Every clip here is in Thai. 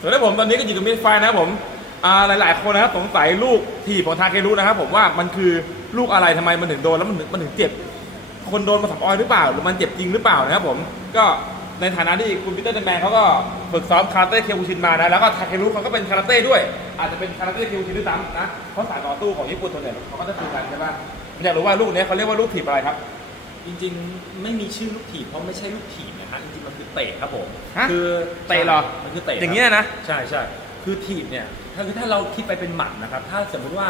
ส่วนที่ผมตอนนี้ก็อยู่กับมิดไฟนะครับผมอ่าหลายๆคนนะครับสงสัยลูกทีบของทาเครุนะครับผมว่ามันคือลูกอะไรทำไมมันถึงโดนแล้วมันถึงมันถึงเจ็บ คนโดนมาสับออยหรือเปล่า หรือมันเจ็บจริงหรือเปล่านะครับผมก็ในฐานะที่คุณปีเตอร์เดนแมนเขาก็ฝึกซ้อมคาราเต้เคียวบูชินมานะแล้วก็ทาเครุเขาก็เป็นคาราเต้ด้วย อาจจะเป็นคาราเต้เคียวบูชินด้วยซ้ำนะเพราะสายต่อสู้ของญี่ปุ่นส่วนใหญ่เขาก็จะคือกันใช่ป่ะผมอยากรู้ว่าลูกเนี้ยเขาเรียกว่าลูกถีบอะไรครับ จริงๆไม่มีชื่อลูกถีบเพราะไม่ใช่ลูกถีบนะฮะจริงๆมันคือเตะครับผมฮะคือเตะเหรอ มันคือเตะอย่างเงี้ยนะ ใช่ใช่คือถีบเนี่ยถ้าคือถ้าเราคิดไปเป็นหมัดนะครับ ถ้าสมมุติว่า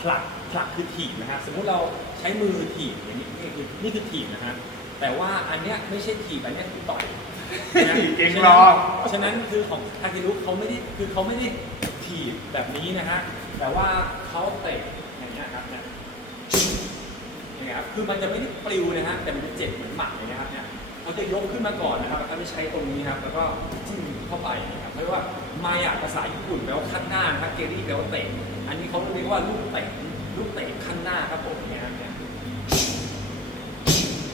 ผลักผลักคือถีบนะฮะสมมุติเราใช้มือถีบอย่างนี้นี่คือนี่คือถีบนะฮะแต่ว่าอันเนี้ยไม่ใช่ถีบอันเนี้ยคือต่อยนะเก่งฉะรนั้นอฉะนั้นคือของทาเครุเขาไม่ได้คือเขาไม่ได้ถีบแบบนี้นะฮะแต่ว่าเขาเตะอย่างเงี้ยครับเนี่ย อย่างเงี้ยครับคือมันจะไม่ได้ปลิวนะฮะแต่มันจะเจ็บเหมือนหมัดเลยนะครับเนี่ยเขาจะยกขึ้นมาก่อนนะครับเขาจะใช้ตรงนี้ครับแล้วก็จิ้มเข้าไปนะครับเรียกว่ามายาภาษาญี่ปุ่นแปลว่าขั้นหน้านะครับเกรี่แปลว่าเตะอันนี้เขาเรียกว่าลูกเตะลูกเตะขั้นหน้าครับผมเนี่ยครับเนี่ย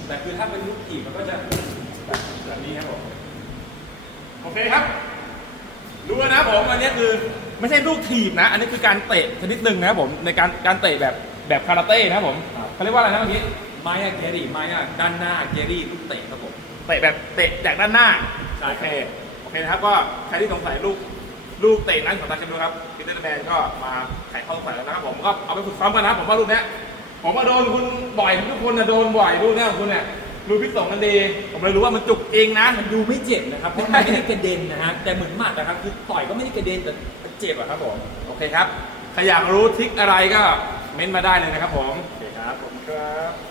แต่คือถ้าเป็นลูกถีบมันก็จะแบบแบบนี้ครับผมโอเคครับดูแล้วนะผมอันนี้คือไม่ใช่ลูกถีบนะ อันนี้คือการเตะชนิดหนึ่งนะครับผมในการการเตะแบบแบบคาราเต้นะครับผม เขาเรียกว่าอะไรนะเมื่อกี้มายาเกรี่มายาด้านหน้าเกรี่ลูกเตะครับผมเตะแบบเตะจากด้านหน้าใช่โอเคโอเคนะครับก็ใครที่สงสัยลูกลูกเตะนั้นของตาเคนดูครับพีเตอร์แมนก็มาไขข้อสงสัยแล้วนะครับผมก็เอาไปฝึกซ้อมกันนะผมว่าลูกเนี้ยผมมาโดนคุณบ่อยทุกคนนะโดนบ่อยลูกเนี้ยของคุณเนี่ยลูกพิษสงกันดีผมเลยรู้ว่ามันจุกเองนะ มันดูไม่เจ็บนะครับ เพราะมันไม่ได้กระเด็นนะฮะ แต่เหมือนหมัดนะครับ คือต่อยก็ไม่ได้กระเด็นแต่เจ็บอะครับผม โอเคครับ ใครอยากรู้ทริคอะไรก็ เม้นต์มาได้เลยนะครับผม โอเคครับผมครับ